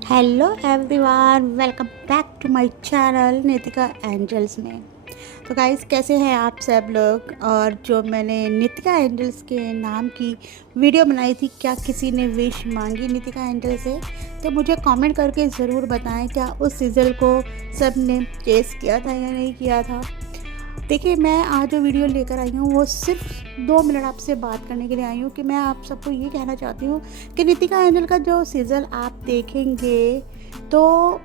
Hello everyone, welcome back to my channel Nitika angels में। तो guys, कैसे हैं आप सब लोग। और जो मैंने नितिका एंजल्स के नाम की वीडियो बनाई थी, क्या किसी ने विश मांगी नितिका एंजल से? तो मुझे कमेंट करके ज़रूर बताएं, क्या उस सीजन को सब ने चेस किया था या नहीं किया था। देखिए, मैं आज जो वीडियो लेकर आई हूँ वो सिर्फ 2 मिनट आपसे बात करने के लिए आई हूँ कि मैं आप सबको ये कहना चाहती हूँ कि नितिका एंजल का जो सीज़न आप देखेंगे, तो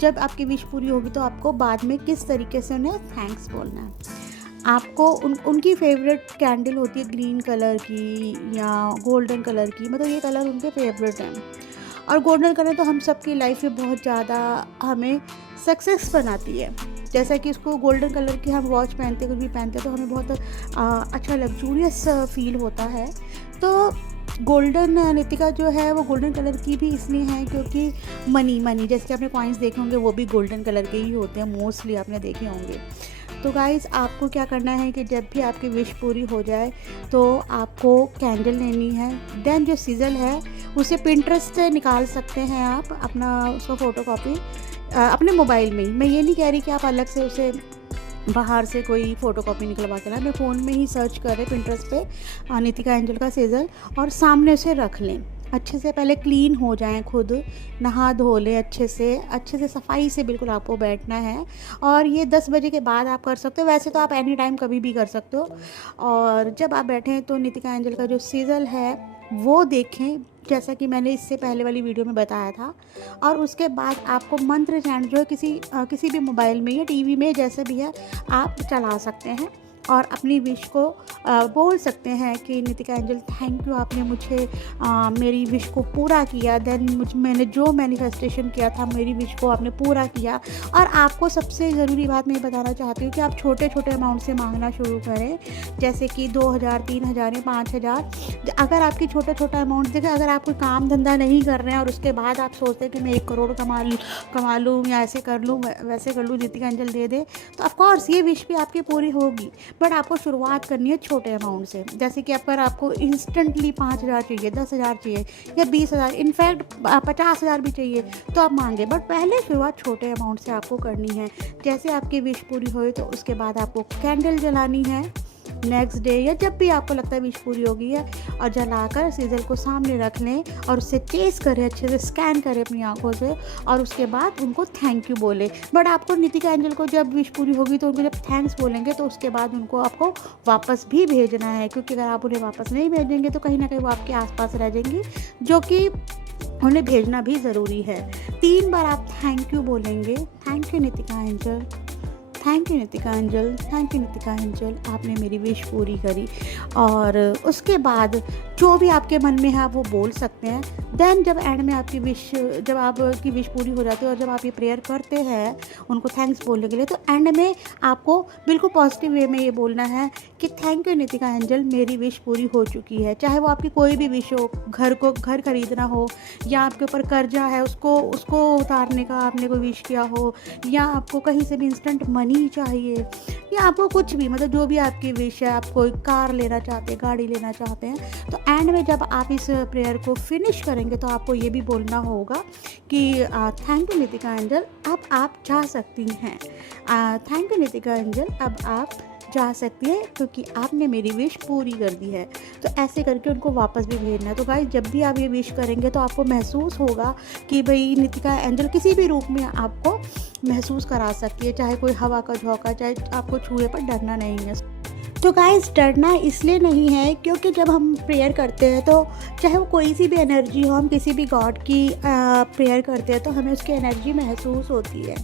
जब आपकी विश पूरी होगी तो आपको बाद में किस तरीके से उन्हें थैंक्स बोलना है। आपको उनकी फेवरेट कैंडल होती है ग्रीन कलर की या गोल्डन कलर की, मतलब ये कलर उनके फेवरेट हैं। और गोल्डन कलर तो हम सबकी लाइफ में बहुत ज़्यादा हमें सक्सेस बनाती है। जैसा कि उसको गोल्डन कलर की हम वॉच पहनते, कुछ भी पहनते तो हमें बहुत अच्छा लग्जूरियस फील होता है। तो गोल्डन नितिका जो है वो गोल्डन कलर की भी इसलिए है क्योंकि मनी जैसे कि आपने कॉइन्स देखे होंगे वो भी गोल्डन कलर के ही होते हैं, मोस्टली आपने देखे होंगे। तो गाइस, आपको क्या करना है कि जब भी आपकी विश पूरी हो जाए तो आपको कैंडल लेनी है। देन जो सीजल है उसे पिंटरेस्ट से निकाल सकते हैं आप, अपना उसका फ़ोटो कॉपी अपने मोबाइल में ही। मैं ये नहीं कह रही कि आप अलग से उसे बाहर से कोई फ़ोटो कॉपी निकलवा के लाएं। मैं फ़ोन में ही सर्च कर रहे पिंटरेस्ट पे नितिका एंजल का सीजल, और सामने उसे रख लें। अच्छे से पहले क्लीन हो जाएं, खुद नहा धो लें अच्छे से सफाई से बिल्कुल आपको बैठना है। और ये 10 बजे के बाद आप कर सकते हो, वैसे तो आप एनी टाइम कभी भी कर सकते हो। और जब आप बैठें तो नितिका एंजल का जो सीजल है वो देखें, जैसा कि मैंने इससे पहले वाली वीडियो में बताया था। और उसके बाद आपको मंत्र चैंट जो है किसी भी मोबाइल में या टीवी में जैसे भी है आप चला सकते हैं और अपनी विश को बोल सकते हैं कि नितिका एंजल, थैंक यू, आपने मुझे मेरी विश को पूरा किया। देन मैंने जो मैनिफेस्टेशन किया था मेरी विश को आपने पूरा किया। और आपको सबसे ज़रूरी बात मैं बताना चाहती हूँ कि आप छोटे छोटे अमाउंट से मांगना शुरू करें, जैसे कि 2000, 3000 या 5000। अगर आपकी छोटा छोटा अमाउंट, देखिए, अगर आप कोई काम धंधा नहीं कर रहे हैं और उसके बाद आप सोचते हैं कि मैं 1 करोड़ कमा लूँ या ऐसे कर लूँ वैसे कर लूँ, नितिका एंजल दे दे, तो ऑफकोर्स ये विश भी आपकी पूरी होगी। बट आपको शुरुआत करनी है छोटे अमाउंट से। जैसे कि अगर आपको इंस्टेंटली 5000 चाहिए, 10,000 चाहिए या 20,000, इनफैक्ट 50,000 भी चाहिए तो आप मांगे, बट पहले शुरुआत छोटे अमाउंट से आपको करनी है। जैसे आपकी विश पूरी होए तो उसके बाद आपको कैंडल जलानी है नेक्स्ट डे, या जब भी आपको लगता है विश पूरी हो गई है, और जलाकर सीजल को सामने रख लें और उससे टेस्ट करें, अच्छे से स्कैन करें अपनी आंखों से, और उसके बाद उनको थैंक यू बोले। बट आपको नितिका एंजल को जब विश पूरी होगी तो उनको जब थैंक्स बोलेंगे तो उसके बाद उनको आपको वापस भी भेजना है, क्योंकि अगर आप उन्हें वापस नहीं भेजेंगे तो कहीं ना कहीं वो आपके आसपास रह जाएंगी, जो कि उन्हें भेजना भी ज़रूरी है। 3 बार आप थैंक यू बोलेंगे, thank you Nitika angel, thank you Nitika angel, thank you Nitika angel, आपने मेरी विश पूरी करी। और उसके बाद जो भी आपके मन में है आप वो बोल सकते हैं। देन जब एंड में जब आपकी विश पूरी हो जाती है और जब आप ये प्रेयर करते हैं उनको थैंक्स बोलने के लिए, तो एंड में आपको बिल्कुल पॉजिटिव वे में ये बोलना है कि थैंक यू नितिका एंजल, मेरी विश पूरी हो चुकी है। चाहे वो आपकी कोई भी विश हो, घर खरीदना हो, या आपके ऊपर कर्जा है उसको उतारने का आपने कोई विश किया हो, या आपको कहीं से भी इंस्टेंट मनी चाहिए, या आपको कुछ भी, मतलब जो भी आपकी विश है, आप कोई कार लेना चाहते हैं, गाड़ी लेना चाहते हैं, तो एंड में जब आप इस प्रेयर को फिनिश करेंगे तो आपको ये भी बोलना होगा कि थैंक यू नितिका एंजल, अब आप जा सकती हैं। थैंक यू नितिका एंजल, अब आप जा सकती है क्योंकि आपने मेरी विश पूरी कर दी है। तो ऐसे करके उनको वापस भी भेजना है। तो गाइस, जब भी आप ये विश करेंगे तो आपको महसूस होगा कि भाई नितिका एंजल किसी भी रूप में आपको महसूस करा सकती है, चाहे कोई हवा का झोंका, चाहे आपको छुए पर डरना नहीं है। तो गाइस, डरना इसलिए नहीं है क्योंकि जब हम प्रेयर करते हैं तो चाहे वो कोई सी भी एनर्जी हो, हम किसी भी गॉड की प्रेयर करते हैं तो हमें उसकी एनर्जी महसूस होती है।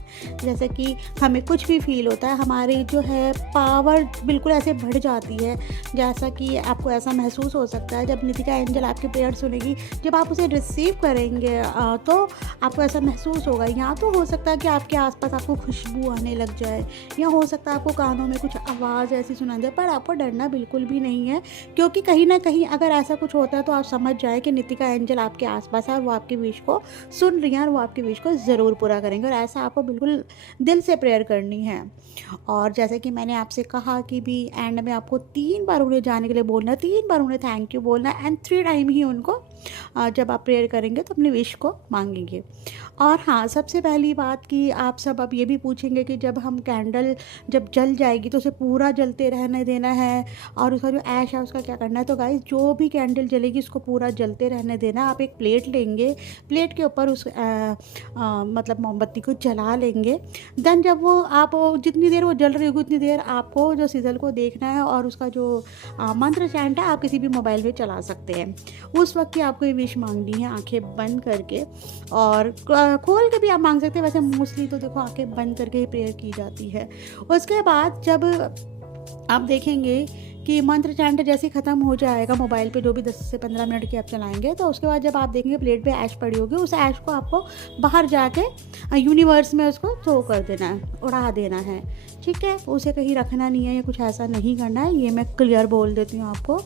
जैसे कि हमें कुछ भी फील होता है, हमारी जो है पावर बिल्कुल ऐसे बढ़ जाती है। जैसा कि आपको ऐसा महसूस हो सकता है जब नितिका एंजल आपकी प्रेयर सुनेगी, जब आप उसे रिसीव करेंगे तो आपको ऐसा महसूस होगा। या तो हो सकता है कि आपके आसपास आपको खुशबू आने लग जाए, या हो सकता है आपको कानों में कुछ आवाज़ ऐसी सुना दे, पर आपको डरना बिल्कुल भी नहीं है। क्योंकि कहीं ना कहीं अगर ऐसा कुछ होता है तो आप समझ जाए कि नितिका एंजल आपके आसपास है और वो आपकी विश को सुन रही हैं और वो आपकी विश को ज़रूर पूरा करेंगे। और ऐसा आपको बिल्कुल दिल से प्रेयर करनी है। और जैसे कि मैंने आपसे कहा कि भी एंड में आपको 3 बार उन्हें जाने के लिए बोलना है, 3 बार उन्हें थैंक यू बोलना है, एंड 3 टाइम ही उनको जब आप प्रेयर करेंगे तो अपनी विश को मांगेंगे। और हाँ, सबसे पहली बात कि आप सब अब ये भी पूछेंगे कि जब हम कैंडल जब जल जाएगी तो उसे पूरा जलते रहने देना है और उसका जो ऐश है उसका क्या करना है। तो गाइस, जो भी कैंडल जलेगी उसको पूरा जलते रहने देना। आप एक प्लेट लेंगे, प्लेट के ऊपर उस मतलब मोमबत्ती को जला लेंगे। देन जब वो आप जितनी देर वो जल रही होगी उतनी देर आपको जो सिजल को देखना है और उसका जो मंत्र चैंट है आप किसी भी मोबाइल में चला सकते हैं। उस वक्त की आपको ये विश मांगनी है आंखें बंद करके, और खोल के भी आप मांग सकते हैं। वैसे मोस्टली तो देखो आंखें बंद करके ही प्रेयर की जाती है। उसके बाद जब आप देखेंगे कि मंत्र चैंट जैसे ही ख़त्म हो जाएगा मोबाइल पे, जो भी 10 से 15 मिनट की आप चलाएंगे, तो उसके बाद जब आप देखेंगे प्लेट पे ऐश पड़ी होगी, उस ऐश को आपको बाहर जाके यूनिवर्स में उसको थ्रो कर देना है, उड़ा देना है। ठीक है, उसे कहीं रखना नहीं है या कुछ ऐसा नहीं करना है, ये मैं क्लियर बोल देती हूँ आपको।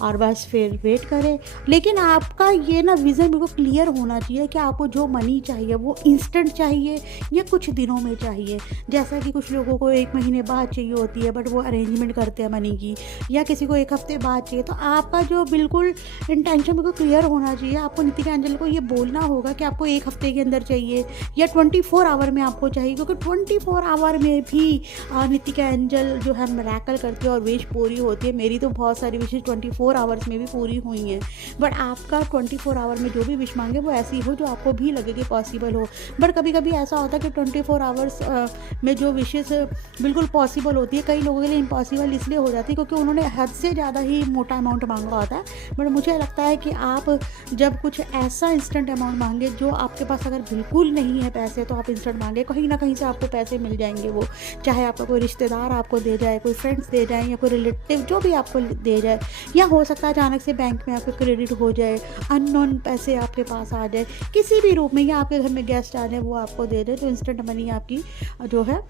और बस फिर वेट करें। लेकिन आपका ये ना विज़न बिल्कुल क्लियर होना चाहिए कि आपको जो मनी चाहिए वो इंस्टेंट चाहिए या कुछ दिनों में चाहिए। जैसा कि कुछ लोगों को 1 महीने बाद चाहिए होती है, बट वो अरेंजमेंट करते हैं मनी की, या किसी को 1 हफ्ते बाद चाहिए। तो आपका जो बिल्कुल इंटेंशन बिल्कुल क्लियर होना चाहिए। आपको नितिका एंजल को ये बोलना होगा कि आपको 1 हफ्ते के अंदर चाहिए या 24 आवर में आपको चाहिए, क्योंकि 24 आवर में भी नितिका एंजल जो है मिरेकल करती है और विश पूरी होती है। मेरी तो बहुत सारी विशेष 24 आवर्स में भी पूरी हुई हैं, बट आपका 24 आवर में जो भी विश मांगे वो ऐसी हो जो आपको भी लगे कि पॉसिबल हो। बट कभी कभी ऐसा होता है कि 24 आवर्स में जो विशेष बिल्कुल पॉसिबल होती है, कई लोगों के लिए इम्पॉसिबल इसलिए हो जाती है क्योंकि उन्होंने हद से ज़्यादा ही मोटा अमाउंट मांगा होता है। बट मुझे लगता है कि आप जब कुछ ऐसा इंस्टेंट अमाउंट मांगे जो आपके पास अगर बिल्कुल नहीं है पैसे, तो आप इंस्टेंट मांगे, कहीं ना कहीं से आपको पैसे मिल जाएंगे। वो चाहे आपका कोई रिश्तेदार आपको दे जाए, कोई फ्रेंड्स दे जाए, या कोई रिलेटिव जो भी आपको दे जाए, या हो सकता है अचानक से बैंक में आपके क्रेडिट हो जाए, अननोन पैसे आपके पास आ जाए किसी भी रूप में, या आपके घर में गेस्ट आ जाए वो आपको दे दे, तो इंस्टेंट मनी आपकी जो है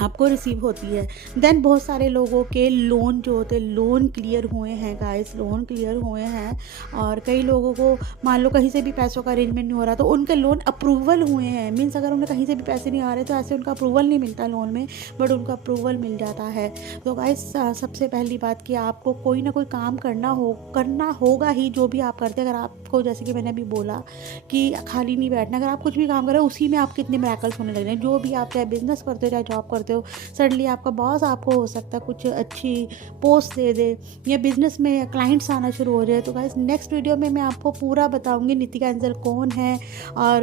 आपको रिसीव होती है। देन बहुत सारे लोगों के लोन जो होते हैं, लोन क्लियर हुए हैं गाइस, लोन क्लियर हुए हैं। और कई लोगों को मान लो कहीं से भी पैसों का अरेंजमेंट नहीं हो रहा तो उनके लोन अप्रूवल हुए हैं। मीन्स अगर उन्हें कहीं से भी पैसे नहीं आ रहे तो ऐसे उनका अप्रूवल नहीं मिलता लोन में, बट उनका अप्रूवल मिल जाता है। तो गाइस, सबसे पहली बात कि आपको कोई ना कोई काम करना होगा ही, जो भी आप करते हैं। अगर आपको, जैसे कि मैंने अभी बोला कि खाली नहीं बैठना, अगर आप कुछ भी काम कर रहे हो उसी में आप कितने मिरेकल्स होने लग रहे हैं। जो भी आप चाहे बिजनेस करते हो चाहे जॉब करते हो, सडनली आपका बॉस आपको हो सकता है कुछ अच्छी पोस्ट दे दे, या बिजनेस में क्लाइंट्स आना शुरू हो जाए। तो गाइस, नेक्स्ट वीडियो में मैं आपको पूरा बताऊंगी नितिका एंजल कौन है, और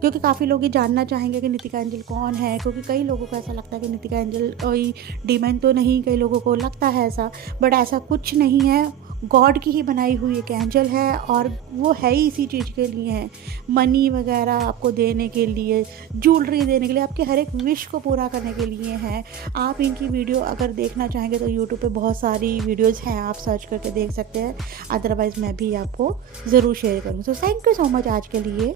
क्योंकि काफ़ी लोग ये जानना चाहेंगे कि नितिका एंजल कौन है, क्योंकि कई लोगों को ऐसा लगता है कि नितिका एंजल कोई डीमन तो नहीं, कई लोगों को लगता है ऐसा, बट ऐसा कुछ नहीं है। गॉड की ही बनाई हुई एक एंजल है, और वो है ही इसी चीज़ के लिए है, मनी वगैरह आपको देने के लिए, ज्वेलरी देने के लिए, आपके हर एक विश को पूरा करने के लिए है। आप इनकी वीडियो अगर देखना चाहेंगे तो यूट्यूब पे बहुत सारी वीडियोस हैं, आप सर्च करके देख सकते हैं। अदरवाइज़ मैं भी आपको ज़रूर शेयर करूँगी। So thank you so much आज के लिए।